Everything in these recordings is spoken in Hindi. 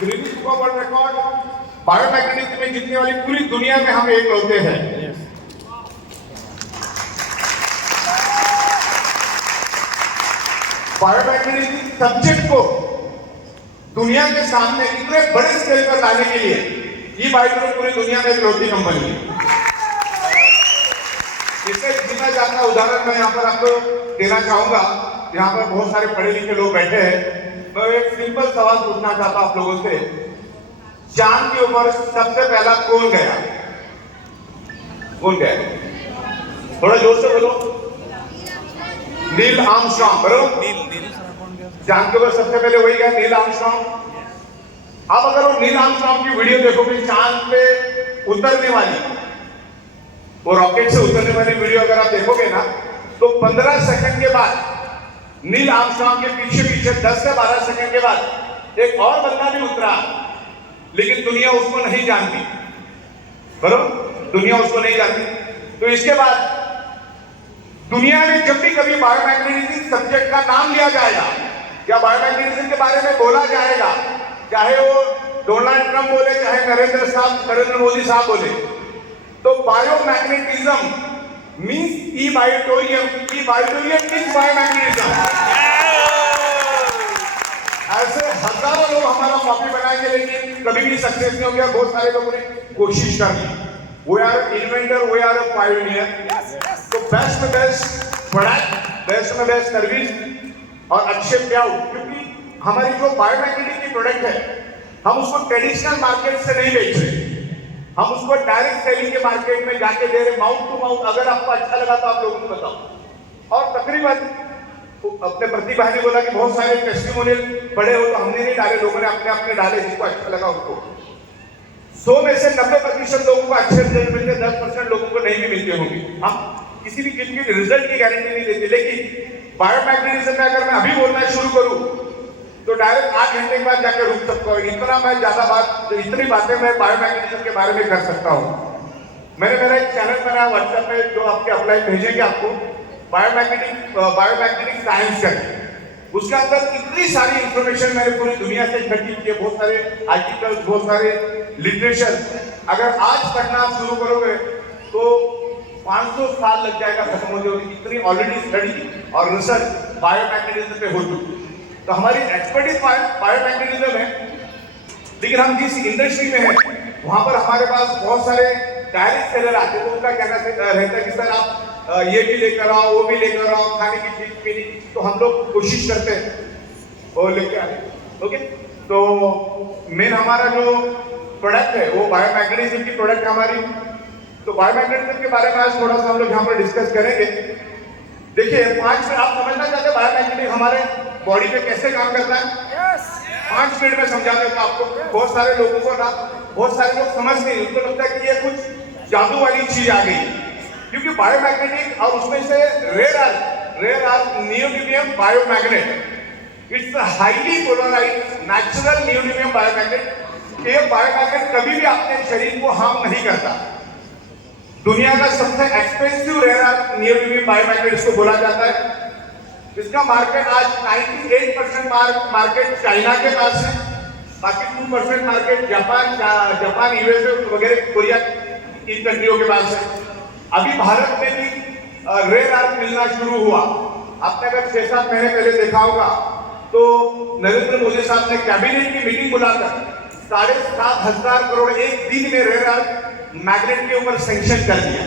Guinness book of world record biomagnetism में जीतने वाली पूरी दुनिया में हम एक होते हैं। बायोमैग्नेटिज्म सब्जेक्ट को दुनिया के सामने इतने बड़े स्केल पर लाने के लिए ये बायोटेक पूरी दुनिया में इकलौती कंपनी है। इससे जीना जाता उदाहरण मैं यहाँ पर आपको देना चाहूंगा। यहाँ पर बहुत सारे पढ़े लिखे लोग बैठे हैं। मैं एक सिंपल सवाल पूछना चाहता हूं आप लोगों से, चांद के ऊपर सबसे पहला कौन गया? कौन गया? थोड़ा जोर से बोलो। Neil Armstrong. बरोबर, चांद के ऊपर सबसे पहले वही गया, नील आर्मस्ट्रॉन्ग। अब अगर वो नील आर्मस्ट्रॉन्ग की वीडियो देखोगे चांद पे उतरने वाली, वो रॉकेट से उतरने वाली वीडियो अगर आप देखोगे ना, तो 15 सेकंड के बाद नील आर्मस्ट्रॉन्ग के पीछे 10 से 12 सेकंड के बाद एक और बंदा भी उतरा, लेकिन दुनिया उसको नहीं जानती। बरोबर, दुनिया उसको नहीं जानती। तो इसके बाद दुनिया में जब भी कभी बायोमैग्नेटिज्म सब्जेक्ट का नाम लिया जाएगा या बायोमैग्नेटिज्म के बारे में बोला जाएगा, चाहे वो डोनाल्ड ट्रंप बोले, चाहे नरेंद्र मोदी साहब बोले, तो बायोमैग्नेटिज्म मींस ई-बायोटोरियम मींस बायोमैग्नेटिज्म। ऐसे हजारों लोग हमारा कॉपी बनाएंगे, लेकिन कभी भी सक्सेस नहीं हो गया। बहुत सारे लोगों ने कोशिश कर ली। We are inventor, we are pioneer. तो बेस्ट में बेस्ट प्रोडक्ट, बेस्ट में बेस्ट सर्विस और अच्छे प्याउ, क्योंकि हमारी जो बायोमैग्नेटिक की प्रोडक्ट है, हम उसको ट्रेडिशनल मार्केट से नहीं बेच रहे, हम उसको डायरेक्ट सेलिंग के मार्केट में जाके दे रहे, माउथ टू माउथ। अगर आपको अच्छा लगा तो आप लोगों को बताओ। और तकरीबन अपने प्रतिभा ने बोला कि बहुत सारे टेस्टिमोनियल पड़े हो, तो हमने नहीं डाले, लोगों ने अपने अपने डाले जिसको अच्छा लगा उनको। 100 में से 90% लोगों को अच्छे रिजल्ट मिलते, 10% लोगों को नहीं भी मिलते होंगे। हम किसी भी चीज की रिजल्ट की गारंटी नहीं देते, लेकिन बायोमैग्नेटिज्म में अगर मैं अभी बोलना शुरू करूं तो डायरेक्ट 8 घंटे के बाद जाकर रुक सकता हूँ। इतना मैं इतनी बातें मैं बायोमैग्नेटिज्म के बारे में कर सकता हूँ। मैंने मेरा एक चैनल बनाया व्हाट्सएप पे, जो आपके अपलाइन भेजेंगे आपको, बायोमैग्नेटिक साइंस का। उसके अंदर इतनी सारी इंफॉर्मेशन मैंने पूरी दुनिया से इकट्ठी की है, बहुत सारे आर्टिकल्स, बहुत सारे लिटरेचर। अगर आज पढ़ना आप शुरू करोगे तो 500 साल लग जाएगा खत्म होने में। इतनी ऑलरेडी स्टडी और रिसर्च बायोमैग्नेटिज्म पे हो चुकी। तो हमारी एक्सपर्टीज बायोमैग्नेटिज्म है, लेकिन हम जिस इंडस्ट्री में हैं वहां पर हमारे पास बहुत सारे डायरेक्ट सेलर आते हैं। तो उनका कहना रहता है कि सर आप ये भी लेकर आओ, वो भी लेकर आओ, खाने की चीज पीने की। तो हम लोग कोशिश करते हैं वो लेके आने। ओके, तो मेन हमारा जो प्रोडक्ट है वो बायोमैग्नेटिज्म की प्रोडक्ट हमारी। तो बायोमैग्नेटिज्म के बारे में आज थोड़ा सा हम लोग यहाँ पर डिस्कस करेंगे। देखिए 5 मिनट आप समझना चाहते हैं बायोमैग्नेटिज्म हमारे बॉडी पे कैसे काम करता है? 5 मिनट में समझा देता आपको। बहुत सारे लोगों को ना, बहुत सारे लोग समझ नहीं, उनको लगता है कि ये कुछ जादू वाली चीज आ गई, क्योंकि बायोमैग्नेटिक और उसमें से rare earth neodymium biomagnet, it's highly polarised natural neodymium biomagnet. ये बायोमैग्नेट कभी भी अपने शरीर को हार्म नहीं करता। दुनिया का सबसे एक्सपेंसिव रेयर अर्थ नियोडिमियम बायोमैग्नेट इसको बोला जाता है। इसका मार्केट आज 98% मार्केट चाइना के पास है, बाकी 2% मार्केट जापान, यूएसए वगैरह, कोरिया इन कंट्रियों के पास है। अभी भारत में भी रेयर अर्थ मिलना शुरू हुआ। आपने अगर 6-7 महीने पहले देखा होगा तो नरेंद्र मोदी साहब ने कैबिनेट की मीटिंग बुलाकर 7,500 करोड़ एक दिन में रेयर अर्थ मैग्नेट के ऊपर सैंक्शन कर दिया।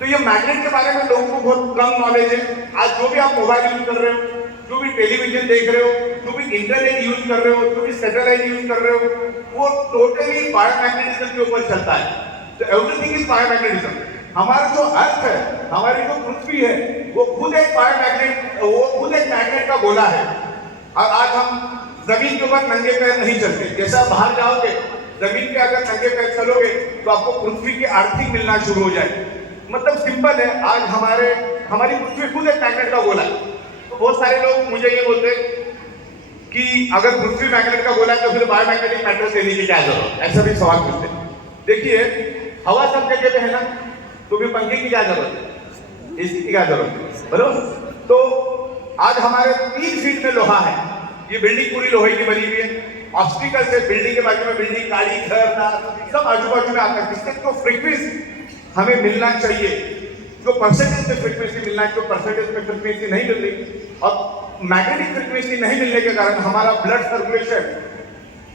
तो ये मैग्नेट के बारे में लोगों को बहुत कम नॉलेज है। आज जो भी आप मोबाइल यूज कर रहे हो, जो भी टेलीविजन देख रहे हो, जो भी इंटरनेट यूज कर रहे हो, जो भी सैटेलाइट यूज कर रहे हो, वो टोटली बायोमैग्नेटिज्म के ऊपर चलता है। तो एवरीथिंग इज बायोमैग्नेटिज्म। हमारा जो अर्थ है, हमारी जो पृथ्वी है, वो खुद एक मैग्नेट का गोला है। और आज हम जमीन के ऊपर नंगे पैर नहीं चलते। जैसा बाहर जाओगे, जमीन पे अगर नंगे पैर चलोगे तो आपको पृथ्वी की आर्थिक मिलना शुरू हो जाएगी। मतलब सिंपल है, आज हमारी पृथ्वी खुद एक मैग्नेट का गोला है। तो बहुत सारे लोग मुझे ये बोलते हैं कि अगर पृथ्वी मैग्नेट का गोला है तो फिर बायोमैग्नेटिक मैटर्स लेने की क्या जरूरत? ऐसा भी सवाल पूछते हैं। देखिए हवा सब जगह पे है ना, तो भी पंखे की क्या जरूरत है, एसी की क्या जरूरत है? बरोबर। तो आज हमारे 3 फीट में लोहा है, ये बिल्डिंग पूरी लोहे की बनी हुई है, ऑब्स्टिकल से बिल्डिंग के बाजू में बिल्डिंग, गाड़ी, घर, सब आजू बाजू में आता है। जिससे जो फ्रीक्वेंसी हमें मिलना चाहिए, जो परसेंटेज में फ्रीक्वेंसी मिलना है, जो परसेंटेज में फ्रीक्वेंसी नहीं मिल रही, और मैग्नेटिक फ्रीक्वेंसी नहीं मिलने के कारण हमारा ब्लड सर्कुलेशन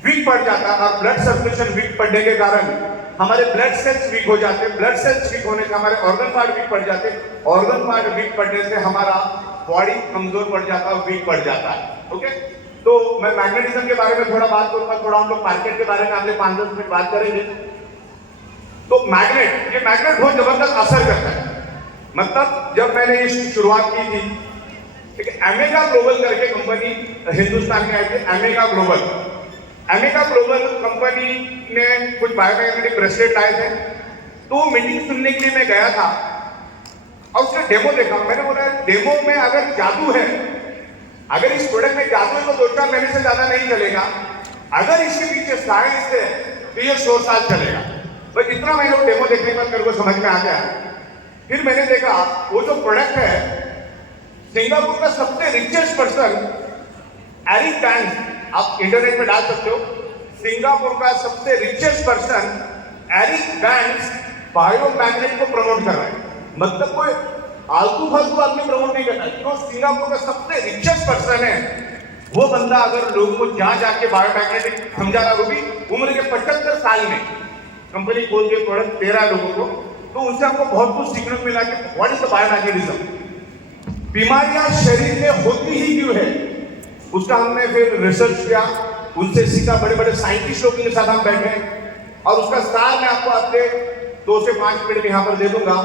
वीक पड़ जाता है, और ब्लड सर्कुलेशन वीक पड़ने के कारण हमारे ब्लड सेल्स वीक हो जाते हैं, ब्लड सेल्स वीक होने से हमारे ऑर्गन पार्ट वीक पड़ जाते हैं, ऑर्गन पार्ट वीक पड़ने से हमारा बॉडी कमजोर पड़ जाता है, वीक पड़ जाता है। ओके, तो मैं मैग्नेटिज्म के बारे में थोड़ा बात करूंगा, थोड़ा हम लोग मार्केट के बारे में अगले 5-10 मिनट बात करेंगे। तो मैग्नेट, ये मैग्नेट बहुत जबरदस्त असर करता है। मतलब जब मैंने इसकी शुरुआत की थी, एक एमेगा ग्लोबल करके कंपनी हिंदुस्तान में आई थी, एमेगा ग्लोबल। एमेगा ग्लोबल कंपनी ने कुछ बायोमैग्नेटिक ब्रेसलेट लाए थे, तो मीटिंग सुनने के लिए मैं गया था और उसका डेमो देखा। मैंने बोला डेमो में अगर जादू है, अगर इस प्रोडक्ट में जादू है तो 2-4 महीने से ज्यादा नहीं चलेगा, अगर इसके पीछे साइंस है तो ये 100 साल चलेगा। बस इतना मैं लोग डेमो देखने के बाद मेरे को समझ में आ गया। फिर मैंने देखा वो जो प्रोडक्ट है, सिंगापुर का सबसे रिचेस्ट पर्सन एरिक बैंक्स, आप इंटरनेट में डाल सकते हो, सिंगापुर का सबसे रिचेस्ट पर्सन एरिक बैंक्स बायोमैग्नेट को प्रमोट कर रहा है। मतलब कोई आलतू फालतू आदमी प्रमोट नहीं करता, जो सिंगापुर का सबसे रिचेस्ट पर्सन है वो बंदा अगर लोगों को जहां जाके बायोमैग्नेटिक समझा रहा, वो भी उम्र के 75 साल में कंपनी खोल के प्रोडक्ट दे रहा है लोगों को, तो उससे हमको बहुत कुछ सीखने को मिला कि व्हाट इज द बायोमैग्नेटिज्म, बीमारियां शरीर में होती ही क्यों है, उसका हमने फिर रिसर्च किया, उनसे सीखा, बड़े बड़े साइंटिस्ट लोगों के साथ हम बैठे और उसका सार मैं आपको अपने 2 से 5 मिनट यहां पर दे दूंगा।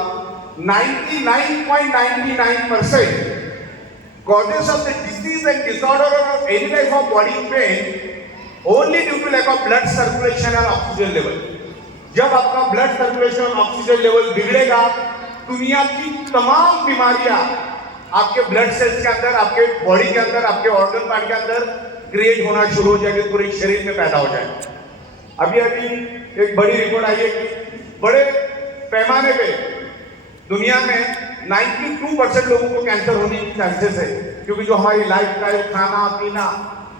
99.99% causes of the disease and disorder or any type of body pain only due to lack of blood circulation and oxygen level। जब आपका ब्लड सर्कुलेशन और ऑक्सीजन लेवल बिगड़ेगा, दुनिया की तमाम बीमारियां आपके ब्लड सेल्स के अंदर, आपके बॉडी के अंदर, आपके ऑर्गन पार्ट के अंदर क्रिएट होना शुरू हो जाएगी, पूरे शरीर में पैदा हो जाएगा। अभी एक बड़ी रिपोर्ट आई है कि बड़े पैमाने पे दुनिया में 92% लोगों को कैंसर होने की चांसेस है, क्योंकि जो हमारी लाइफस्टाइल, खाना पीना,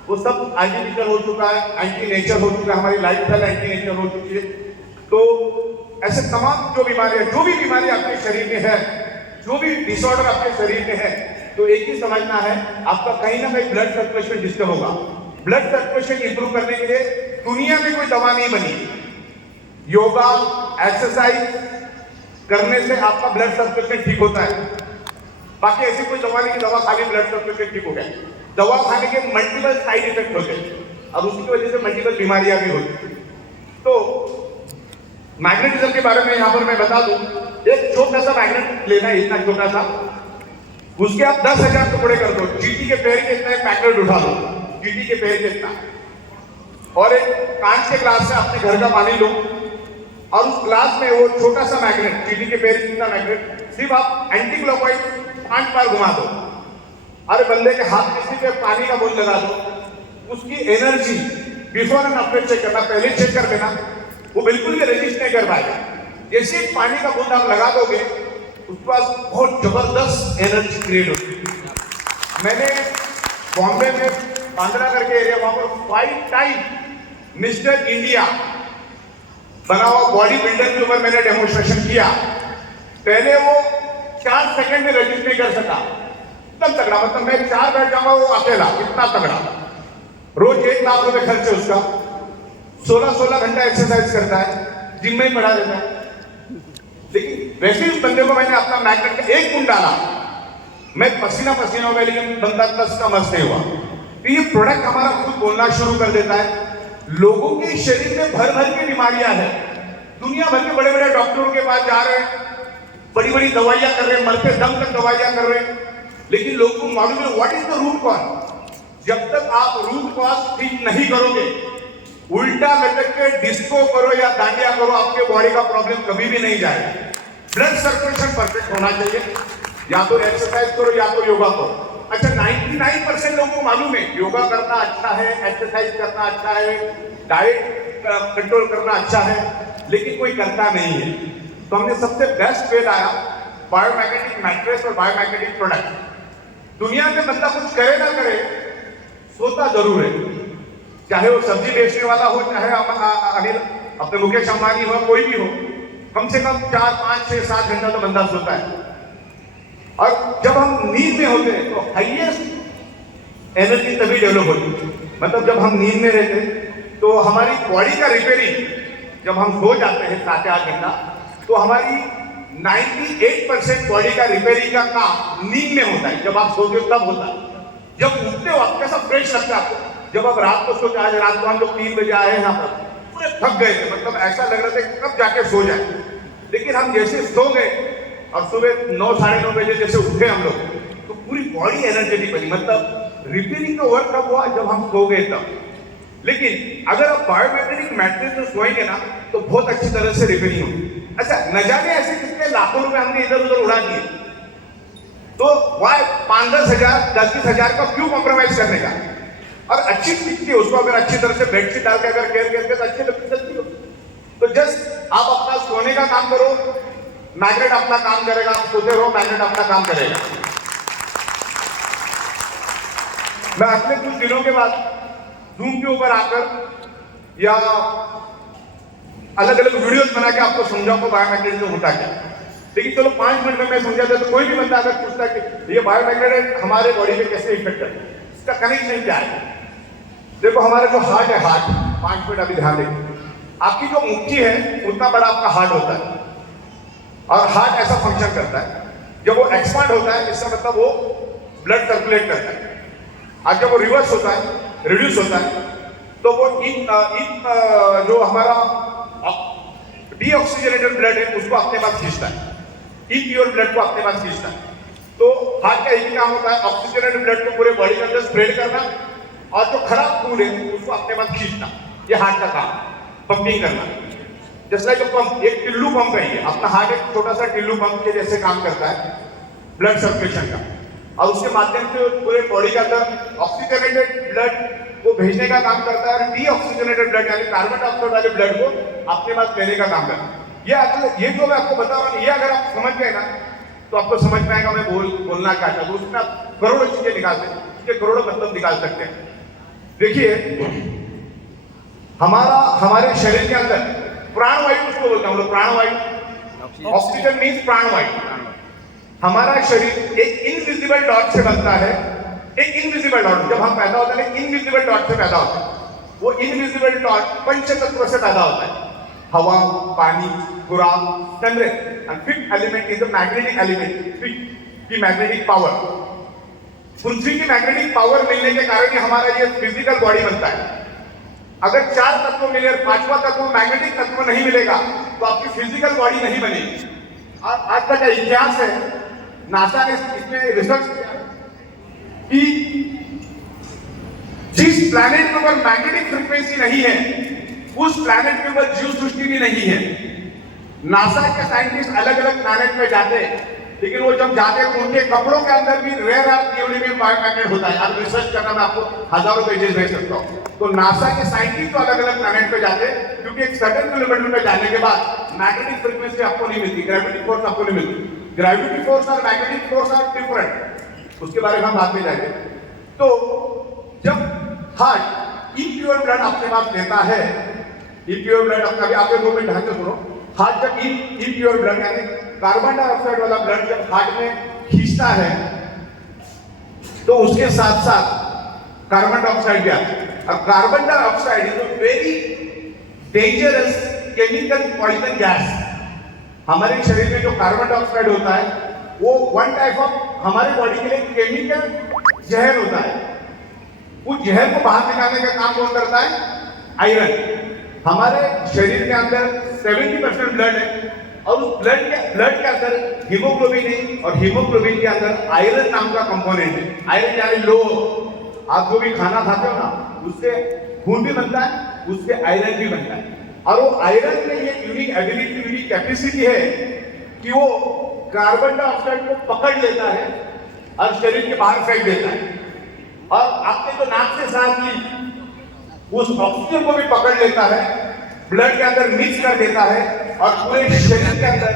वो सब आर्टिफिशियल हो चुका है, एंटी नेचर हो चुका है, हमारी लाइफस्टाइल एंटी नेचर हो चुकी है। तो ऐसे तमाम जो भी बीमारी आपके शरीर में है, जो भी डिसऑर्डर आपके शरीर में है, तो एक ही समझना है, आपका कहीं ना कहीं ब्लड सर्कुलेशन डिस्टर्ब होगा। ब्लड सर्कुलेशन इंप्रूव करने के लिए दुनिया में कोई दवा नहीं बनी। योगा, एक्सरसाइज करने से आपका ब्लड सर्कुलेशन ठीक होता है, बाकी ऐसी कोई दवा नहीं कि दवा खाली ब्लड सर्कुलेशन ठीक हो गया। दवा खाने के मल्टीपल साइड इफेक्ट होते हैं और उसकी वजह से मल्टीपल बीमारियां भी होती। तो मैग्नेटिज्म के बारे में यहां पर मैं बता दूं, एक छोटा सा मैग्नेट लेना है, इतना छोटा सा, उसके आप 10,000 टुकड़े कर दो, चींटी के पैर के इतना मैग्नेट उठा दो, चींटी के पैर के इतना, और एक कांच के ग्लास से अपने घर का पानी लो और उस ग्लास में वो छोटा सा मैग्नेट, चींटी के पैर जितना मैग्नेट, सिर्फ आप एंटी क्लॉकवाइज 5 बार घुमा दो। अरे बंदे के हाथ किसी पे पानी का बूंद लगा दो, उसकी energy before and after check करना, पहले चेक कर देना, वो बिल्कुल भी रेजिस्ट नहीं कर पाएगा। जैसे एक पानी का बूंद आप लगा दोगे, उसके पास बहुत जबरदस्त एनर्जी क्रिएट होती है। मैंने बॉम्बे में बांद्रा करके एरिया, वहां पर 5 टाइम मिस्टर इंडिया बना हुआ बॉडी बिल्डर के ऊपर मैंने डेमोन्स्ट्रेशन किया। पहले वो 4 सेकंड में रजिस्ट नहीं कर सका, एकदम तगड़ा, मतलब मैं 4 बैठ जाऊंगा, वो अकेला, इतना तगड़ा। रोज 1 लाख रुपए खर्च है उसका, 16 घंटा एक्सरसाइज करता है, जिम में ही पढ़ा देता है। लेकिन वैसे इस बंदे को मैंने अपना मैग्नेट का एक बूंद डाला, मैं पसीना पसीना हो गया, लेकिन बंदा तस का मस नहीं हुआ। तो ये प्रोडक्ट हमारा खुद बोलना शुरू कर देता है। लोगों के शरीर में भर भर की बीमारियां हैं, दुनिया भर के बड़े बड़े डॉक्टरों के पास जा रहे हैं, बड़ी बड़ी दवाइयां कर रहे हैं, मरते दम तक दवाइयां कर रहे हैं, लेकिन लोगों को मालूम है what is the root cause. जब तक आप रूट कॉज ठीक नहीं करोगे, उल्टा लटक के डिस्को करो या दांडिया करो, आपके बॉडी का प्रॉब्लम कभी भी नहीं जाएगा। ब्लड सर्कुलेशन परफेक्ट होना चाहिए, या तो एक्सरसाइज करो या तो योगा करो। अच्छा, 99% लोगों को मालूम है योगा करना अच्छा है, एक्सरसाइज करना अच्छा है, डाइट कंट्रोल करना अच्छा है, लेकिन कोई करता नहीं है। तो हमने सबसे बेस्ट वे लाया बायोमैग्नेटिक मैट्रेस और बायोमैग्नेटिक प्रोडक्ट। दुनिया में बंदा कुछ करे ना करे, सोता जरूर है, चाहे वो सब्जी बेचने वाला हो, चाहे अनिल अपने मुकेश अंबानी हो, कोई भी हो, कम से कम 4, 5, 6, 7 घंटा तो बंदा सोता है। और जब हम नींद में होते हैं तो हाईएस्ट एनर्जी तभी डेवलप होती है। मतलब जब हम नींद में रहते हैं तो हमारी बॉडी का रिपेयरिंग, जब हम सो जाते हैं 7-8 घंटा, तो हमारी 98% बॉडी का रिपेयरिंग का काम नींद में होता है। जब आप सोते हो तब होता है, जब उठते हो आप कैसा फ्रेश लगता है आपको। जब आप रात को सोते, आज रात को हम लोग 3 बजे आए हैं यहाँ पर, पूरे थक गए थे, मतलब ऐसा लग रहा था कि कब जाके सो जाए। लेकिन हम जैसे सो गए और सुबह 9, साढ़े 9 बजे जैसे उठे हम लोग, तो पूरी बॉडी एनर्जेटिक बनी। मतलब रिपेयरिंग का वर्क कब हुआ, जब हम सो गए तब। लेकिन अगर आप बायोमैग्नेटिक मैट्रिक्स में सोएंगे ना तो बहुत अच्छी तरह से रिपेयरिंग होगी। अच्छा, न जाने ऐसे कितने लाखों रुपए हमने इधर उधर उड़ा दिए, तो वाई 5-10 हजार 10-20 हजार का क्यों कॉम्प्रोमाइज करने का। और अच्छी चीज की उसको अगर अच्छी तरह से बेडशीट डाल के अगर केयर करके तो अच्छी लगती हो। तो जस्ट आप अपना सोने का काम करो, मैग्नेट अपना काम करेगा, आप सोते रहो, मैग्नेट अपना काम करेगा। मैं अगले कुछ दिनों के बाद जूम के ऊपर आकर या अलग अलग वीडियोस बना के आपको समझाऊंगा बायोमैग्नेटिज्म होता क्या। लेकिन चलो 5 मिनट में मैं समझा दे, तो कोई भी बंदा अगर पूछता है कि ये बायोमैग्नेट हमारे बॉडी में कैसे इफेक्ट है, इसका कनेक्शन क्या है। देखो, हमारा जो हार्ट है, हार्ट 5 मिनट अभी ध्यान दें, आपकी जो मुट्ठी है उतना बड़ा आपका हार्ट होता है। और हार्ट ऐसा फंक्शन करता है, जब वो एक्सपांड होता है इसका मतलब वो ब्लड सर्कुलेट करता है। और जब वो रिवर्स होता है, रिड्यूस होता है, तो वो जो हमारा डीऑक्सीजनेटेड ब्लड है उसको अपने पास खींचता है, इम्प्योर ब्लड को अपने पास खींचता है। तो हार्ट का एक काम होता है, ऑक्सीजनेटेड ब्लड को पूरे बॉडी के अंदर स्प्रेड करना, और जो खराब खून है उसको अपने पास खींचना। ये हार्ट का काम, पंपिंग करना। जैसे लाइक पंप, एक टिल्लू पंप है ये, अपना हार्ट एक छोटा सा टिल्लू पंप के जैसे काम करता है ब्लड सर्कुलेशन का, और उसके माध्यम से पूरे बॉडी के अंदर ऑक्सीजनेटेड ब्लड को भेजने का काम करता है, और डीऑक्सीजनेटेड ब्लड यानी कार्बन डाइऑक्साइड वाले ब्लड को अपने पास लेने का काम करता है। ये जो मैं आपको बता रहा हूँ, ये अगर आप समझ गए ना तो आपको समझ में आएगा मैं बोलना क्या चाहता हूँ। उसमें आप करोड़ों चीजें निकाल सकते हैं, उसके करोड़ों मतलब निकाल सकते हैं। देखिए, हमारे शरीर के अंदर प्राणवायु उसको बोलते हैं हम लोग, प्राणवायु, ऑक्सीजन मीन्स प्राणवायु। हमारा शरीर एक इनविजिबल डॉट से बनता है, एक इनविजिबल डॉट। जब हम पैदा होते हैं इनविजिबल डॉट से पैदा होते हैं। वो इनविजिबल डॉट पंचतत्व से पैदा होता है, हवा, पानी, खुराक, temperature, and fifth element is the magnetic element, की मैग्नेटिक पावर। पृथ्वी की मैग्नेटिक पावर मिलने के कारण ही हमारा ये फिजिकल बॉडी बनता है। अगर 4 तत्व मिले, 5वां तत्व मैग्नेटिक तत्व नहीं मिलेगा तो आपकी फिजिकल बॉडी नहीं बनेगी। और आज का जो इतिहास है, नासा ने इसमें रिसर्च किया कि जिस प्लैनेट के ऊपर मैग्नेटिक फ्रीक्वेंसी नहीं है उस प्लैनेट के ऊपर जीव सृष्टि भी नहीं है। नासा के साइंटिस्ट अलग अलग प्लैनेट पे जाते हैं, लेकिन वो जब जाते हैं उनके कपड़ों के अंदर भी रेयर अर्थ न्यूक्लियर बायोमैग्नेट होता है। आप रिसर्च करना, मैं आपको हजारों पेजेस भेज सकता हूँ। तो नासा के साइंटिस्ट तो अलग अलग प्लैनेट पे जाते हैं, क्योंकि एक सर्टेन किलोमीटर पे जाने के बाद मैग्नेटिक फ्रीक्वेंसी आपको नहीं मिलती, ग्रेविटी फोर्स आपको नहीं मिलती। ग्रेविटी फोर्स और मैग्नेटिक फोर्स आर डिफरेंट, उसके बारे में हम बाद में जाएंगे। तो जब हार्ट इम्प्योर ब्लड अपने पास लेता है, इम्प्योर ब्लड अपना भी आपके 2 मिनट ढंग से सुनो, हार्ट जब इम्प्योर ब्लड यानी कार्बन डाइऑक्साइड वाला ब्लड जब हार्ट में खींचता है तो उसके साथ साथ कार्बन डाइऑक्साइड भी आता है। और carbon dioxide is a very dangerous chemical poison gas. हमारे शरीर में जो कार्बन डाइऑक्साइड होता है वो वन टाइप ऑफ हमारे बॉडी के लिए केमिकल जहर होता है। उस जहर को बाहर निकालने का काम कौन करता है? आयरन। हमारे शरीर के अंदर 70% ब्लड है, और उस ब्लड के अंदर हीमोग्लोबिन है, और हीमोग्लोबिन के अंदर आयरन नाम का कंपोनेंट है। आयरन यानी लोह। आप जो भी खाना खाते हो ना उससे खून भी बनता है, उससे आयरन भी बनता है। और वो आयरन में ये यूनिक एबिलिटी, यूनिक कैपेसिटी है कि वो कार्बन डाइऑक्साइड को पकड़ लेता है और शरीर के बाहर फेंक देता है। और आपने जो नाक से सांस ली उस ऑक्सीजन को भी पकड़ लेता है, ब्लड के अंदर मिक्स कर देता है, और पूरे शरीर के अंदर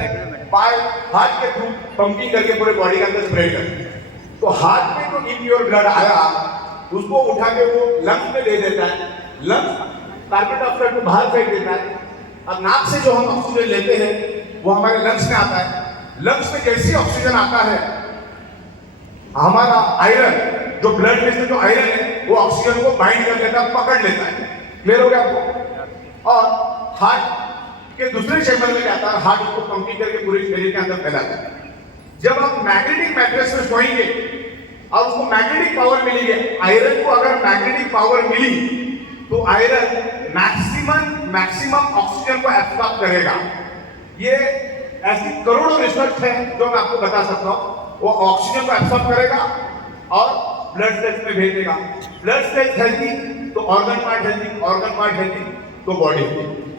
हार्ट के थ्रू पंपिंग करके पूरे बॉडी के अंदर स्प्रेड करता है। तो हार्ट में जो इम्प्योर ब्लड आया उसको उठा के वो लंग्स में दे देता है, लंग्स कार्बन डाइऑक्साइड को बाहर फेंक देता है। अब नाक से जो हम ऑक्सीजन लेते हैं वो हमारे लंग्स में आता है। लंग्स में जैसे ऑक्सीजन आता है, हमारा आयरन, जो ब्लड में से जो आयरन है वो ऑक्सीजन को बाइंड कर लेता है, पकड़ लेता है। क्लियर हो गया आपको? और हार्ट के दूसरे चैम्बर में जाता है, हार्ट उसको पंपिंग करके पूरे शरीर के अंदर फैलाता है। जब आप मैग्नेटिक मैट्रेस में सोएंगे और उसको मैग्नेटिक पावर मिलेगी, आयरन को अगर मैग्नेटिक पावर मिली तो आयरन मैक्सिमम ऑक्सीजन को एब्सॉर्ब करेगा। ये ऐसी करोड़ों रिसर्च है जो मैं आपको बता सकता हूं। वो ऑक्सीजन को एब्सॉर्ब करेगा और ब्लड सेल्स में भेजेगा। ब्लड सेल्स हेल्दी तो organ part healthy, organ part healthy तो बॉडी हेल्दी।